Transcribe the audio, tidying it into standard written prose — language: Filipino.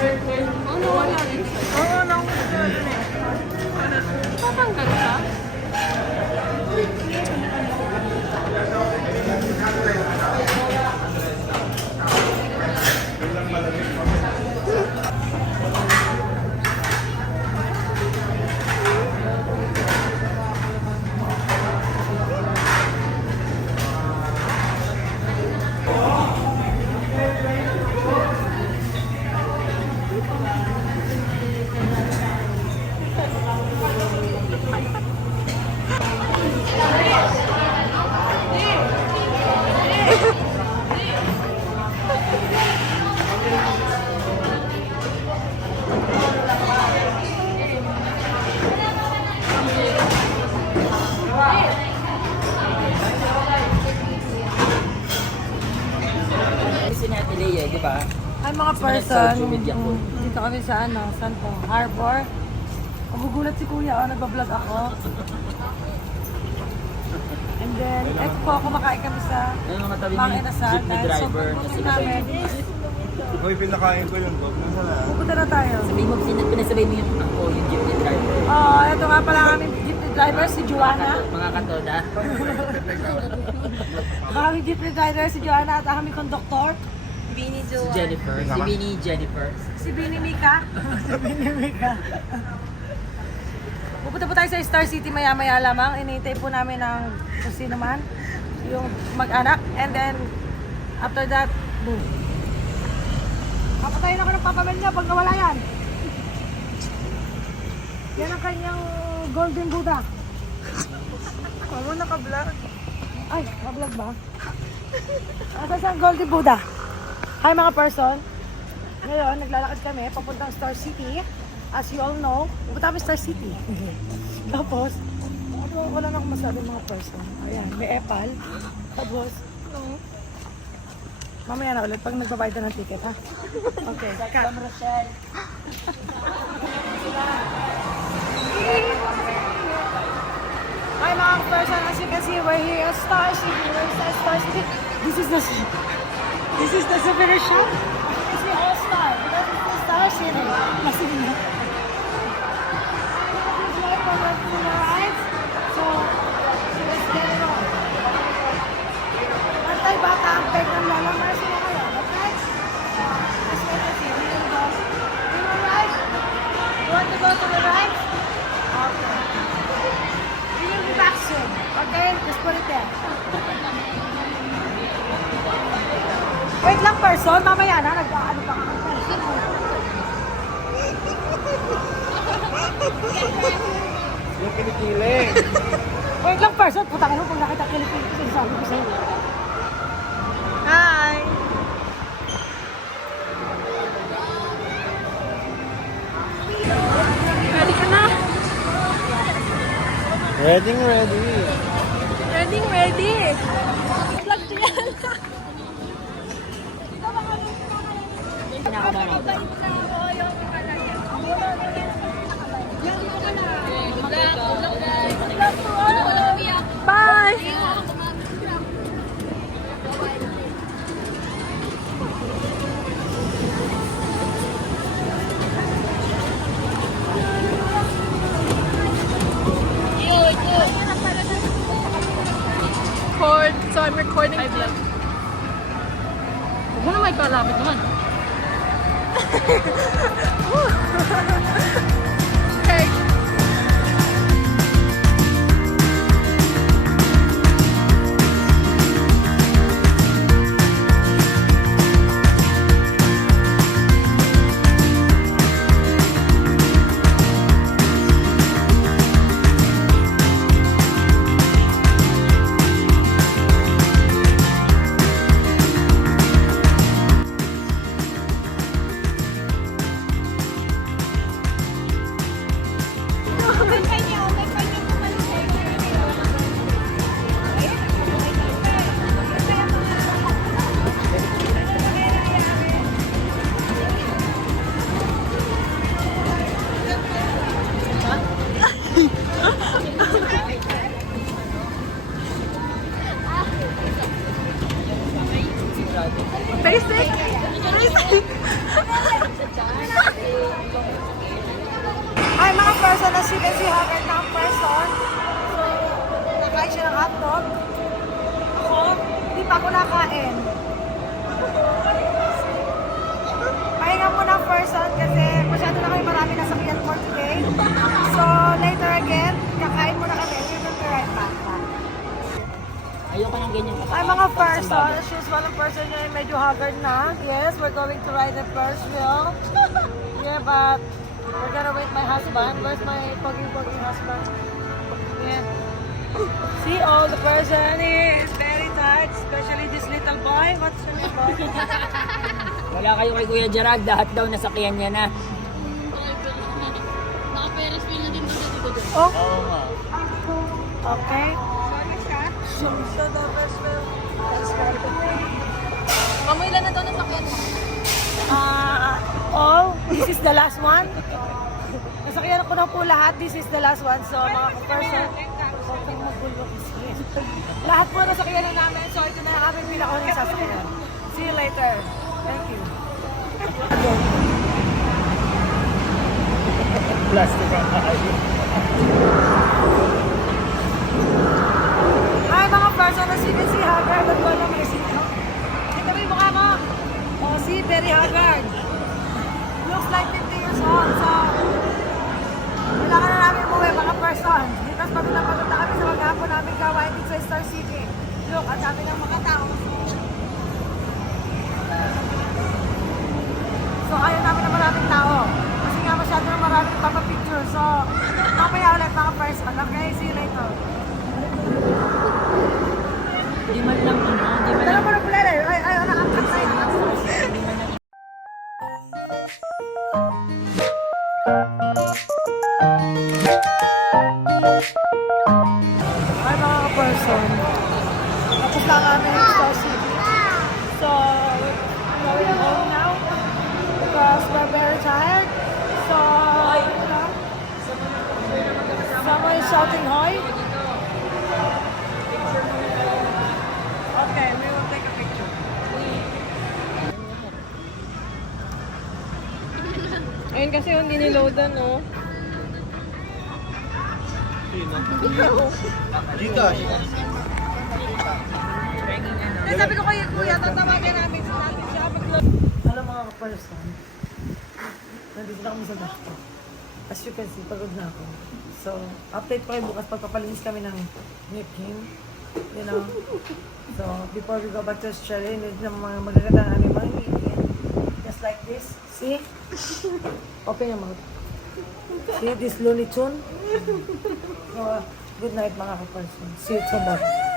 Ano, wala rin. Oo, nakuha rin eh. Tatanggal ka? Gusto niya Ate Lea, di ba? Ay mga Gusto mo person, nag-social media po? dito kami sa ano, saan po? Harbor. Magugulat si Kuya, nagbablog ako. And then, eto po, kumakain kami sa Yung mga tabi Mang ni Inasal. jeepney Dahil driver sobrang na gusto sinasabay namin. mo. Uy, pinakain ko yun, Bob. Nasaan na? Pupunta na tayo. Sabihin mo, pinasabay mo yung ako, yung jeepney driver. Ito nga pala aming jeepney driver, si Joanna. Mga katoda. Aming jeepney driver, si Joanna at aming konduktor. Bini Si Jennifer. Si Minnie Jennifer. Si Bini Mika. Si Bini Mika. Pupunta po tayo sa Star City maya-maya lamang. Inihintay po namin ng kung sino man, yung mag-anak. And then, after that, boom. Papatayin ako ng papamilya pag nawala yan. Yan ang kanyang Golden Buddha. Mamo, naka-vlog. Ay, naka-vlog ba? Asa sa Golden Buddha? Hi mga person. Ngayon, naglalakad kami papuntang Star City. As you all know, pupunta kami Star City. Tapos, wala na akong masabi mga person. Ayan, may epal. Tapos, mamaya na ulit pag nagbabayad na ng ticket, ha? Okay, cut. Hi mga person, as you can see, we're here at Star City. We're at Star City. This is the souvenir shop. It's the All Star. Because it's the Star City. Masig na. So, let's get it on. Bantay bata ang peg ng Lola Mercy na kayo. Okay? Let's wait and see. We will go. We will right. You want to go to the right? Okay. We will be back soon. Okay? Just put it there. Wait lang person, mamaya na, nag-ano pa kami person. Yung kinikiling. Wait lang person, putang ino, kung nakita Pilipino, sinasabi ko sa'yo. Hi! Ready ka na? Ready, ready. Ready, ready! Vlog ko yan! Bye! Record. So I'm recording. Hi, vlog. Huwag mo na may palapit naman. Okay. Haggard na ang person. So, nakain siya ng hotdog. Ako, hindi pa ako nakain. Pahinga muna ang person kasi masyado na kami marami nasakyan for today. So, later again, kakain muna kami. We will be right back. Ayoko ng ganyan. Ay, mga person, as usual, ang person niya ay medyo haggard na. Yes, we're going to ride the first wheel. Yeah, but we're gonna wait my husband. Where's my pogi-pogi husband? Yeah. See, all the person is very tight, especially this little boy. What's your name, boy? Wala kayo kay Kuya Gerard, lahat daw nasakyan niya na. Naka-Ferris wheel na din daw dito. Oh, Oo nga. okay. So the first wheel. Mamuilan na daw na sakyan. All, this is the last one. Nasakyan ko na po lahat. This is the last one. So, mga ka-person, lahat po nasakyan na namin. So, ito na ang aming pinakaunang sasakyan. See you later. Thank you. Plastic ang kayo. Hi, mga person. As you can see, haggard. At wala may sito. Ito mo yung mukha mo. Oh, see, very haggard. Looks like 50 years old. So, kailangan na namin umuwi, mga person. Because pagod na kami sa maghapon namin gawain dito sa Star City. Look, ang dami ng mga tao. So, ayaw namin na maraming tao. Kasi nga masyado na maraming papapicture. So, mamaya ulit mga person. Okay, see you later. Di man lang ano, di man Dala lang. mo na pula rin. Ay, nakakak na yun. Ay, mga ka-person. Tapos lang kami ng Star City. So, we're going home now because we're very tired. So, you know, someone is shouting hoy. Okay, we will take a picture. Ayun kasi hindi niloadan, no? Gcash. Eh, sabi ko kay Kuya, tatawagan namin siya mag-load. Hello mga ka-person. Nandito na kami sa Dashko. As you can see, pagod na ako. So, update ko kayo bukas pagpapalinis kami ng Nipkim. You know? So, before we go back to Australia, yun yung mga magaganda na aming mga ngipin. Just like this. See? Open your mouth. See this Looney Tune? So, good night mga ka-person. See you tomorrow.